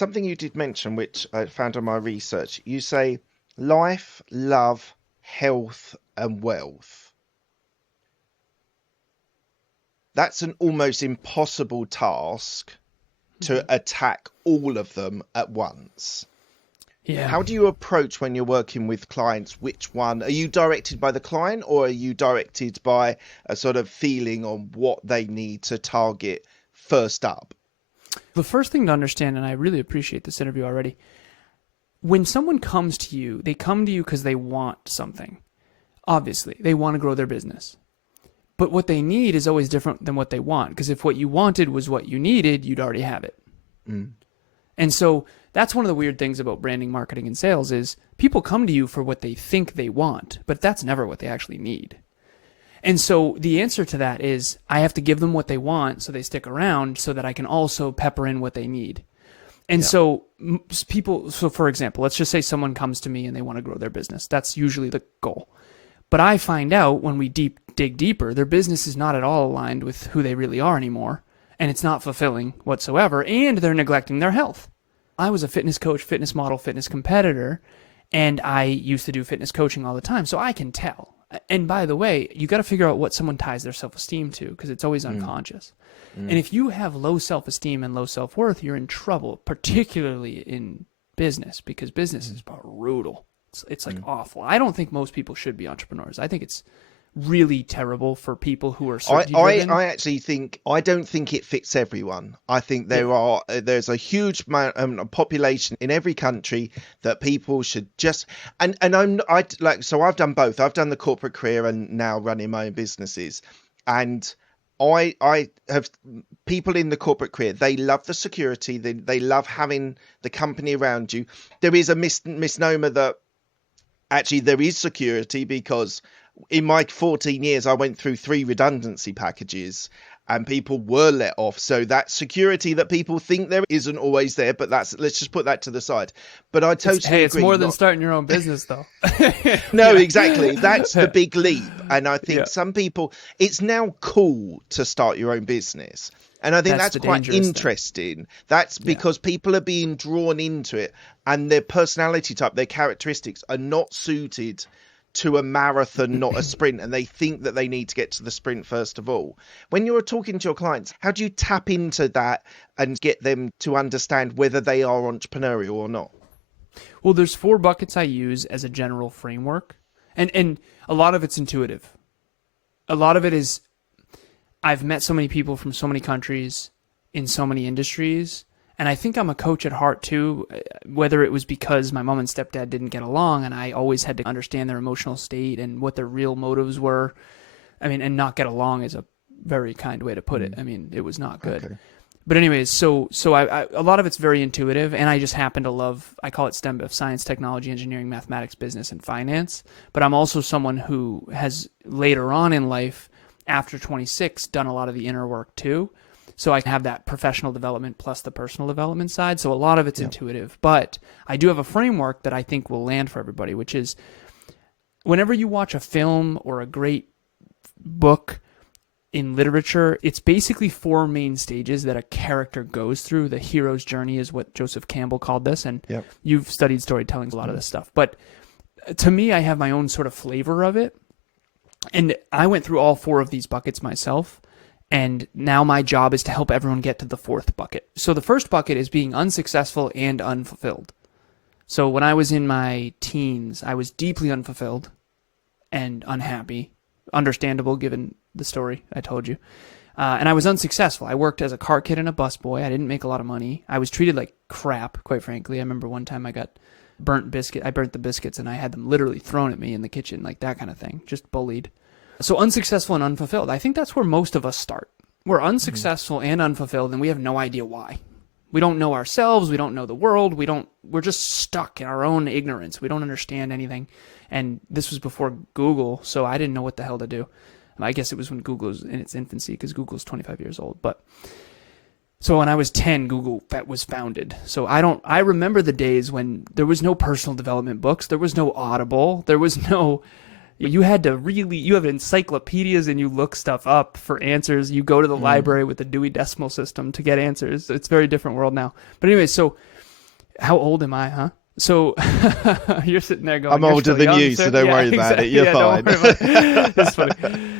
Something you did mention, which I found on my research, you say life, love, health, and wealth. That's an almost impossible task to attack all of them at once. Yeah. How do you approach when you're working with clients? Which one? Are you directed by the client, or are you directed by a sort of feeling on what they need to target first up? The first thing to understand, and I really appreciate this interview already, when someone comes to you, they come to you because they want something. Obviously, they want to grow their business. But what they need is always different than what they want, because if what you wanted was what you needed, you'd already have it. Mm. And so that's one of the weird things about branding, marketing, and sales is people come to you for what they think they want, but that's never what they actually need. And so the answer to that is I have to give them what they want so they stick around so that I can also pepper in what they need. And so for example, let's just say someone comes to me and they want to grow their business. That's usually the goal. But I find out when we dig deeper, their business is not at all aligned with who they really are anymore. And it's not fulfilling whatsoever. And they're neglecting their health. I was a fitness coach, fitness model, fitness competitor, and I used to do fitness coaching all the time. So I can tell. And by the way, you got to figure out what someone ties their self-esteem to, because it's always unconscious. And if you have low self-esteem and low self-worth, you're in trouble, particularly in business, because business is brutal. It's like awful. I don't think most people should be entrepreneurs. I think it's really terrible for people who are certainty driven. I actually think I don't think it fits everyone. I think there's a huge population in every country that people should just I've done both. I've done the corporate career and now running my own businesses, and I have people in the corporate career. They love the security. They love having the company around you. There is a misnomer that actually there is security, because in my 14 years, I went through 3 redundancy packages and people were let off. So that security that people think there isn't always there, but let's just put that to the side. But I totally agree. It's more than starting your own business, though. No, exactly. That's the big leap. And I think some people, it's now cool to start your own business. And I think that's quite interesting. That's because people are being drawn into it, and their personality type, their characteristics are not suited to a marathon, not a sprint, and they think that they need to get to the sprint first of all. When you're talking to your clients, how do you tap into that and get them to understand whether they are entrepreneurial or not? Well, there's 4 buckets I use as a general framework, and a lot of it's intuitive. A lot of it is I've met so many people from so many countries in so many industries. And I think I'm a coach at heart too, whether it was because my mom and stepdad didn't get along and I always had to understand their emotional state and what their real motives were. I mean, and not get along is a very kind way to put it. I mean, it was not good. Okay. But anyways, so I a lot of it's very intuitive, and I just happen to love, I call it STEM, science, technology, engineering, mathematics, business, and finance. But I'm also someone who has later on in life, after 26, done a lot of the inner work too. So I can have that professional development plus the personal development side. So a lot of it's intuitive. But I do have a framework that I think will land for everybody, which is whenever you watch a film or a great book in literature, it's basically 4 main stages that a character goes through. The hero's journey is what Joseph Campbell called this. And you've studied storytelling, a lot of this stuff. But to me, I have my own sort of flavor of it. And I went through all 4 of these buckets myself. And now my job is to help everyone get to the 4th bucket. So the first bucket is being unsuccessful and unfulfilled. So when I was in my teens, I was deeply unfulfilled and unhappy. Understandable given the story I told you. And I was unsuccessful. I worked as a car kid and a busboy. I didn't make a lot of money. I was treated like crap, quite frankly. I remember one time I got burnt the biscuits and I had them literally thrown at me in the kitchen, like that kind of thing. Just bullied. So unsuccessful and unfulfilled. I think that's where most of us start. We're unsuccessful and unfulfilled, and we have no idea why. We don't know ourselves. We don't know the world. We're just stuck in our own ignorance. We don't understand anything. And this was before Google, so I didn't know what the hell to do. I guess it was when Google was in its infancy, because Google's 25 years old. But so when I was 10, Google was founded. So I remember the days when there was no personal development books. There was no Audible. There was no... You have encyclopedias and you look stuff up for answers. You go to the library with the Dewey Decimal System to get answers. It's a very different world now. But anyway, so how old am I, huh? So you're sitting there going, I'm "You're older still than young, you, sir." so don't Yeah, worry about exactly. it. You're Yeah, fine. don't worry about it. It's funny.